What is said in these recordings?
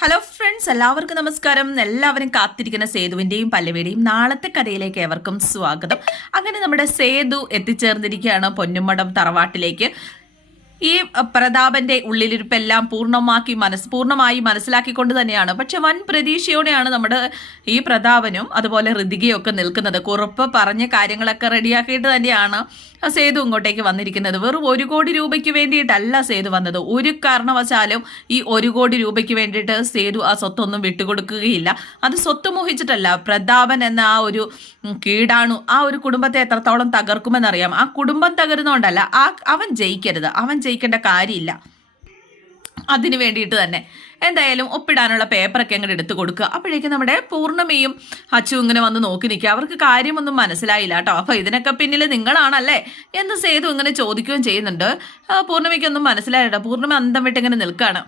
Hello friends എല്ലാവർക്കും നമസ്കാരം. എല്ലാവരും കാത്തിരിക്കുന്ന സേതുവിന്റെയും പല്ലവിയുടെയും നാളത്തെ കഥയിലേക്ക് ഏവർക്കും സ്വാഗതം. അങ്ങനെ നമ്മുടെ സേതു എത്തിച്ചേർന്നിരിക്കുകയാണ് പൊന്നുമടം തറവാട്ടിലേക്ക്. ഈ പ്രതാപന്റെ ഉള്ളിലിരിപ്പെല്ലാം പൂർണമാക്കി മനസ് പൂർണമായി മനസ്സിലാക്കിക്കൊണ്ട് തന്നെയാണ്. പക്ഷെ വൻ പ്രതീക്ഷയോടെയാണ് നമ്മുടെ ഈ പ്രതാപനും അതുപോലെ ഹൃതികയും ഒക്കെ നിൽക്കുന്നത്. കുറുപ്പ് പറഞ്ഞ കാര്യങ്ങളൊക്കെ റെഡിയാക്കിയിട്ട് തന്നെയാണ് സേതു ഇങ്ങോട്ടേക്ക് വന്നിരിക്കുന്നത്. വെറും ഒരു കോടി രൂപയ്ക്ക് വേണ്ടിയിട്ടല്ല സേതു വന്നത്. ഒരു കാരണവശാലും ഈ ഒരു കോടി രൂപയ്ക്ക് വേണ്ടിയിട്ട് സേതു ആ സ്വത്തൊന്നും വിട്ടുകൊടുക്കുകയില്ല. അത് സ്വത്ത് മോഹിച്ചിട്ടല്ല. പ്രതാപൻ എന്ന ആ ഒരു കീടാണു ആ ഒരു കുടുംബത്തെ എത്രത്തോളം തകർക്കുമെന്നറിയാം. ആ കുടുംബം തകരുന്നോണ്ടല്ല. ആ അവൻ ജയിക്കരുത്. അവൻ ജയിക്കേണ്ട കാര്യമില്ല. അതിന് വേണ്ടിയിട്ട് തന്നെ എന്തായാലും ഒപ്പിടാനുള്ള പേപ്പറൊക്കെ അങ്ങോട്ട് എടുത്തു കൊടുക്കുക. അപ്പോഴേക്കും നമ്മുടെ പൂർണമയും അച്ചു ഇങ്ങനെ വന്ന് നോക്കി നിൽക്കുക. അവർക്ക് കാര്യമൊന്നും മനസ്സിലായില്ല കേട്ടോ. അപ്പോൾ ഇതിനൊക്കെ പിന്നിൽ നിങ്ങളാണല്ലേ എന്ന് സേതു ഇങ്ങനെ ചോദിക്കുകയും ചെയ്യുന്നുണ്ട്. പൂർണമയ്ക്കൊന്നും മനസ്സിലായിട്ടോ പൂർണിമ അന്തം വിട്ട് ഇങ്ങനെ നിൽക്കുകയാണ്.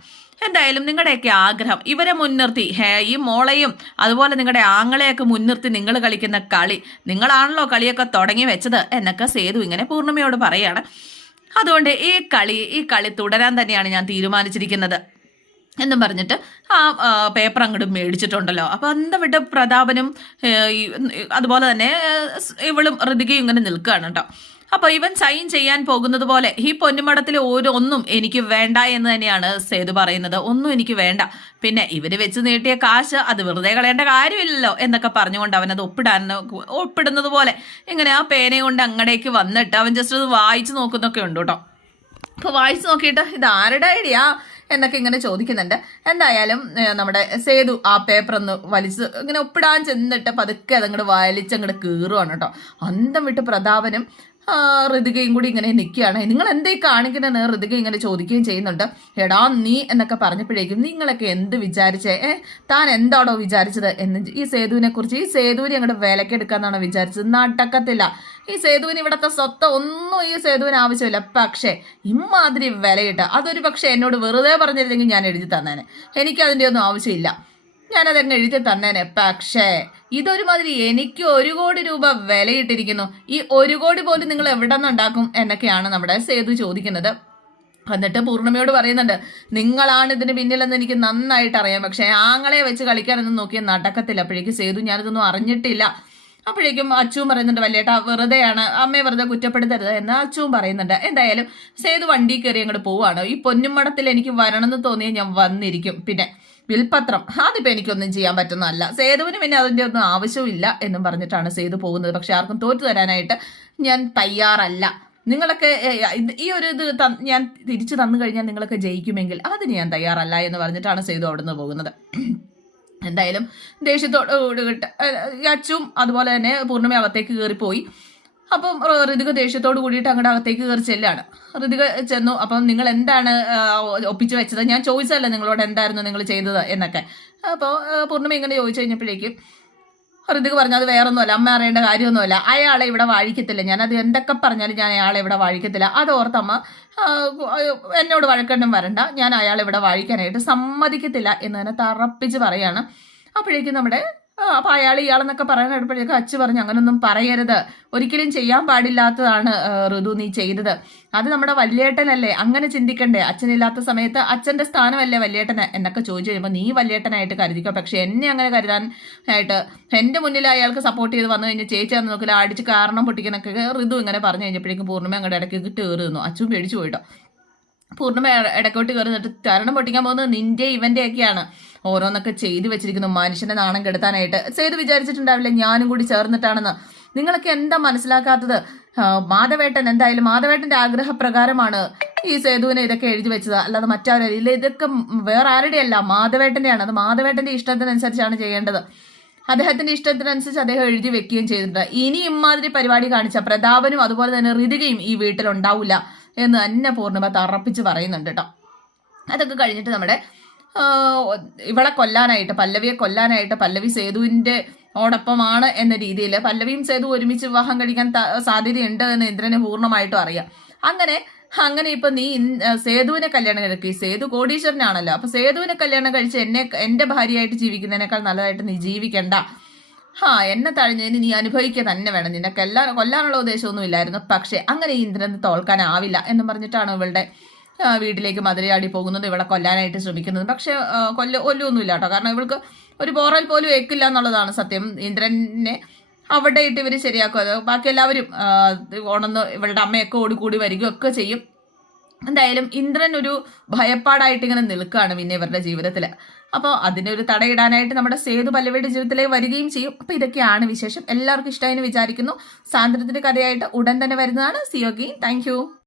എന്തായാലും നിങ്ങളുടെയൊക്കെ ആഗ്രഹം ഇവരെ മുൻനിർത്തി. ഹേ ഈ മോളെയും അതുപോലെ നിങ്ങളുടെ ആങ്ങളെയൊക്കെ മുൻനിർത്തി നിങ്ങൾ കളിക്കുന്ന കളി. നിങ്ങളാണല്ലോ കളിയൊക്കെ തുടങ്ങി വെച്ചത് എന്നൊക്കെ സേതു ഇങ്ങനെ പൂർണിമയോട് പറയാണ് അതുകൊണ്ട് ഈ കളി ഈ കളി തുടരാൻ തന്നെയാണ് ഞാൻ തീരുമാനിച്ചിരിക്കുന്നത്. എന്നും പറഞ്ഞിട്ട് ആ പേപ്പർ അങ്ങോട്ട് മേടിച്ചിട്ടുണ്ടല്ലോ. അപ്പോൾ എന്താ വിട്ട് പ്രതാപനും അതുപോലെ തന്നെ ഇവളും ഋതികയും ഇങ്ങനെ നിൽക്കുകയാണ് കേട്ടോ. അപ്പോൾ ഇവൻ സൈൻ ചെയ്യാൻ പോകുന്നത് പോലെ ഈ പൊന്നുമടത്തിൽ ഓരോ ഒന്നും എനിക്ക് വേണ്ട എന്ന് തന്നെയാണ് സേതു പറയുന്നത്. ഒന്നും എനിക്ക് വേണ്ട. പിന്നെ ഇവർ വെച്ച് നീട്ടിയ കാശ് അത് വെറുതെ കളയേണ്ട കാര്യമില്ലല്ലോ എന്നൊക്കെ പറഞ്ഞുകൊണ്ട് അവൻ അത് ഒപ്പിടാൻ ഒപ്പിടുന്നത് പോലെ ഇങ്ങനെ ആ പേനയും കൊണ്ട് അങ്ങടേക്ക് വന്നിട്ട് അവൻ ജസ്റ്റ് അത് വായിച്ചു നോക്കുന്നൊക്കെ ഉണ്ട് കേട്ടോ. അപ്പോൾ വായിച്ചു നോക്കിയിട്ട് ഇത് ആരുടെ ഐഡിയ എന്നൊക്കെ ഇങ്ങനെ ചോദിക്കുന്നുണ്ട്. എന്തായാലും നമ്മുടെ സേതു ആ പേപ്പർ ഒന്ന് വലിച്ച് ഇങ്ങനെ ഒപ്പിടാൻ ചെന്നിട്ട് പതുക്കെ അതങ്ങോട്ട് വലിച്ചങ്ങോട്ട് കീറുവാണ് കേട്ടോ. അന്തം വിട്ട് പ്രതാപനും ഋതികയും കൂടി ഇങ്ങനെ നിൽക്കുകയാണ്. നിങ്ങൾ എന്തേ കാണിക്കുന്നതെന്ന് ഋതിക ഇങ്ങനെ ചോദിക്കുകയും ചെയ്യുന്നുണ്ട്. എടാ നീ എന്നൊക്കെ പറഞ്ഞപ്പോഴേക്കും നിങ്ങളൊക്കെ എന്ത് വിചാരിച്ചേ? ഏ താൻ എന്താണോ വിചാരിച്ചത്? എന്ന് ഈ സേതുവിനെ കുറിച്ച് ഈ സേതുവിനെ അങ്ങോട്ട് വിലക്കെടുക്കാന്നാണോ വിചാരിച്ചത്? നടക്കത്തില്ല. ഈ സേതുവിന് ഇവിടത്തെ സ്വത്ത് ഒന്നും ഈ സേതുവിന് ആവശ്യമില്ല. പക്ഷേ ഇമ്മാതിരി വിലയിട്ട് അതൊരു പക്ഷേ എന്നോട് വെറുതെ പറഞ്ഞിരുന്നെങ്കിൽ ഞാൻ എഴുതി തന്നേനെ. എനിക്ക് അതിന്റെ ഒന്നും ആവശ്യമില്ല. ഞാനതങ്ങ് എഴുതി തന്നേനെ. പക്ഷേ ഇതൊരുമാതിരി എനിക്ക് ഒരു കോടി രൂപ വിലയിട്ടിരിക്കുന്നു. ഈ ഒരു കോടി പോലും നിങ്ങൾ എവിടെ നിന്നുണ്ടാക്കും എന്നൊക്കെയാണ് നമ്മുടെ സേതു ചോദിക്കുന്നത്. എന്നിട്ട് പൂർണിമയോട് പറയുന്നുണ്ട് നിങ്ങളാണ് ഇതിന് പിന്നിലെന്ന് എനിക്ക് നന്നായിട്ട് അറിയാം. പക്ഷേ ആങ്ങളെ വെച്ച് കളിക്കാനൊന്നും നോക്കിയാൽ നടക്കത്തില്ല. അപ്പോഴേക്കും സേതു ഞാനിതൊന്നും അറിഞ്ഞിട്ടില്ല. അപ്പോഴേക്കും അച്ചുവും പറയുന്നുണ്ട് വല്യേട്ടാ വെറുതെയാണ്. അമ്മയെ വെറുതെ കുറ്റപ്പെടുത്തരുത് എന്ന് അച്ചുവും പറയുന്നുണ്ട്. എന്തായാലും സേതു വണ്ടി കയറി അങ്ങോട്ട് പോവാണ്. ഈ പൊന്നുമടത്തിൽ എനിക്ക് വരണമെന്ന് തോന്നിയാൽ ഞാൻ വന്നിരിക്കും. പിന്നെ വിൽപത്രം. അതിപ്പോ എനിക്കൊന്നും ചെയ്യാൻ പറ്റുന്നതല്ല. സേതുവിന് പിന്നെ അതിന്റെ ഒന്നും ആവശ്യമില്ല എന്നും പറഞ്ഞിട്ടാണ് സേതു പോകുന്നത്. പക്ഷെ ആർക്കും തോറ്റു തരാനായിട്ട് ഞാൻ തയ്യാറല്ല. നിങ്ങളൊക്കെ ഈ ഒരു ഇത് ഞാൻ തിരിച്ചു തന്നു കഴിഞ്ഞാൽ നിങ്ങളൊക്കെ ജയിക്കുമെങ്കിൽ അതിന് ഞാൻ തയ്യാറല്ല എന്ന് പറഞ്ഞിട്ടാണ് സേതു അവിടെ നിന്ന് പോകുന്നത്. എന്തായാലും ദേഷ്യത്തോട് അച്ചും അതുപോലെ തന്നെ പൂർണിമ അകത്തേക്ക് കയറിപ്പോയി. അപ്പം ഋതിക ദേഷ്യത്തോട് കൂടിയിട്ട് അങ്ങോട്ട് അകത്തേക്ക് കയറി ചെല്ലാണ്. ഋതിക ചെന്നു അപ്പം നിങ്ങൾ എന്താണ് ഒപ്പിച്ചു വെച്ചത്? ഞാൻ ചോദിച്ചതല്ല നിങ്ങളോട് എന്തായിരുന്നു നിങ്ങൾ ചെയ്തത് എന്നൊക്കെ. അപ്പോൾ പൂർണിമ ഇങ്ങനെ ചോദിച്ചു കഴിഞ്ഞപ്പോഴേക്കും ഋതിക പറഞ്ഞു അത് വേറൊന്നുമല്ല അമ്മ അറിയേണ്ട കാര്യമൊന്നുമല്ല. അയാളെ ഇവിടെ വാഴിക്കത്തില്ല. അത് എന്തൊക്കെ പറഞ്ഞാലും ഞാൻ അയാളെ ഇവിടെ വാഴിക്കത്തില്ല. അത് ഓർത്തമ്മ എന്നോട് വഴക്കണ്ടും വരണ്ട. ഞാൻ അയാളെ ഇവിടെ വാഴിക്കാനായിട്ട് സമ്മതിക്കത്തില്ല എന്ന് തന്നെ തറപ്പിച്ച് പറയാണ്. അപ്പോഴേക്കും നമ്മുടെ അപ്പൊ അയാൾ ഇയാളെന്നൊക്കെ പറയാനായപ്പോഴേക്കും അച്ഛ പറഞ്ഞു അങ്ങനൊന്നും പറയരുത്. ഒരിക്കലും ചെയ്യാൻ പാടില്ലാത്തതാണ് ഋതു നീ ചെയ്തത്. അത് നമ്മുടെ വല്യേട്ടനല്ലേ. അങ്ങനെ ചിന്തിക്കണ്ടേ. അച്ഛനില്ലാത്ത സമയത്ത് അച്ഛന്റെ സ്ഥാനമല്ലേ വല്യേട്ടന്? എന്നൊക്കെ ചോദിച്ചു കഴിയുമ്പോൾ നീ വല്യേട്ടനായിട്ട് കരുതിക്കോ. പക്ഷെ എന്നെ അങ്ങനെ കരുതാൻ ആയിട്ട് എന്റെ മുന്നിൽ അയാൾക്ക് സപ്പോർട്ട് ചെയ്ത് വന്നു കഴിഞ്ഞാൽ ചേച്ചി അന്ന് നോക്കില്ല അടിച്ച് കാരണം പൊട്ടിക്കുന്നൊക്കെ ഋതു ഇങ്ങനെ പറഞ്ഞു കഴിഞ്ഞപ്പോഴേക്കും പൂർണിമ അങ്ങോട്ട് ഇടയ്ക്ക് കയറി നിന്നു. അച്ഛൻ പേടിച്ചു പോയിട്ടോ. പൂർണിമ ഇടക്കോട്ട് കയറി നിന്നിട്ട് കാരണം പൊട്ടിക്കാൻ പോകുന്നത് നിന്റെ ഇവന്റെ ഒക്കെയാണ് ഓരോന്നൊക്കെ ചെയ്തു വെച്ചിരിക്കുന്നു. മനുഷ്യനെ നാണം കെടുത്താനായിട്ട്. ചെയ്ത് വിചാരിച്ചിട്ടുണ്ടാവില്ല ഞാനും കൂടി ചേർന്നിട്ടാണെന്ന്. നിങ്ങളൊക്കെ എന്താ മനസ്സിലാക്കാത്തത്? മാധവേട്ടൻ എന്തായാലും മാധവേട്ടന്റെ ആഗ്രഹപ്രകാരമാണ് ഈ സേതുവിനെ ഇതൊക്കെ എഴുതി വെച്ചത്. അല്ലാതെ മറ്റാരും ഇല്ല. ഇതൊക്കെ വേറെ ആരുടെയല്ല. മാധവേട്ടന്റെയാണ്. അത് മാധവേട്ടന്റെ ഇഷ്ടത്തിനനുസരിച്ചാണ് ചെയ്യേണ്ടത്. അദ്ദേഹത്തിന്റെ ഇഷ്ടത്തിനനുസരിച്ച് അദ്ദേഹം എഴുതി വെക്കുകയും ചെയ്തിട്ടുണ്ട്. ഇനി ഇമാതിരി പരിപാടി കാണിച്ച പ്രതാപനും അതുപോലെ തന്നെ ഋതികയും ഈ വീട്ടിൽ ഉണ്ടാവില്ല എന്ന് തന്നെ പൂർണിമ തറപ്പിച്ച് പറയുന്നുണ്ട് കേട്ടോ. അതൊക്കെ കഴിഞ്ഞിട്ട് നമ്മുടെ ഇവളെ കൊല്ലാനായിട്ട് പല്ലവിയെ കൊല്ലാനായിട്ട് പല്ലവി സേതുവിന്റെ ഓടൊപ്പമാണ് എന്ന രീതിയിൽ പല്ലവിയും സേതു ഒരുമിച്ച് വിവാഹം കഴിക്കാൻ സാധ്യതയുണ്ട് എന്ന് ഇന്ദ്രനെ പൂർണമായിട്ടും അറിയാം. അങ്ങനെ അങ്ങനെ ഇപ്പൊ നീ സേതുവിനെ കല്യാണം കഴിക്കും. സേതു കോടീശ്വരനാണല്ലോ. അപ്പൊ സേതുവിനെ കല്യാണം കഴിച്ച് എന്നെ എന്റെ ഭാര്യയായിട്ട് ജീവിക്കുന്നതിനേക്കാൾ നല്ലതായിട്ട് നീ ജീവിക്കണ്ട. ഹാ എന്നെ തഴഞ്ഞതിന് നീ അനുഭവിക്കുക തന്നെ വേണം. നിനക്ക് എല്ലാ കൊല്ലാനുള്ള ഉദ്ദേശമൊന്നും ഇല്ലായിരുന്നു. പക്ഷെ അങ്ങനെ ഇന്ദ്രനെ തോൽക്കാനാവില്ല എന്ന് പറഞ്ഞിട്ടാണ് ഇവളുടെ വീട്ടിലേക്ക് മധുരയാടി പോകുന്നത്. ഇവളെ കൊല്ലാനായിട്ട് ശ്രമിക്കുന്നത്. പക്ഷേ കൊല്ല കൊല്ലൊന്നുമില്ല കേട്ടോ. കാരണം ഇവൾക്ക് ഒരു പോറൽ പോലും ഏക്കില്ല എന്നുള്ളതാണ് സത്യം. ഇന്ദ്രനെ അവിടെ ഇട്ട് ഇവർ ശരിയാക്കും. അത് ബാക്കി എല്ലാവരും ഉണന്ന് ഇവളുടെ അമ്മയൊക്കെ ഓടിക്കൂടി വരികയൊക്കെ ചെയ്യും. എന്തായാലും ഇന്ദ്രൻ ഒരു ഭയപ്പാടായിട്ട് ഇങ്ങനെ നിൽക്കുകയാണ് പിന്നെ ഇവരുടെ ജീവിതത്തിൽ അപ്പോൾ അതിനൊരു തടയിടാനായിട്ട് നമ്മുടെ സേതു പല്ലവിയുടെ ജീവിതത്തിലേക്ക് വരികയും ചെയ്യും. അപ്പോൾ ഇതൊക്കെയാണ് വിശേഷം. എല്ലാവർക്കും ഇഷ്ടമായി വിചാരിക്കുന്നു. സാന്ദ്രത്തിന്റെ കഥയായിട്ട് ഉടൻ തന്നെ വരുന്നതാണ്. സിയോഗി താങ്ക്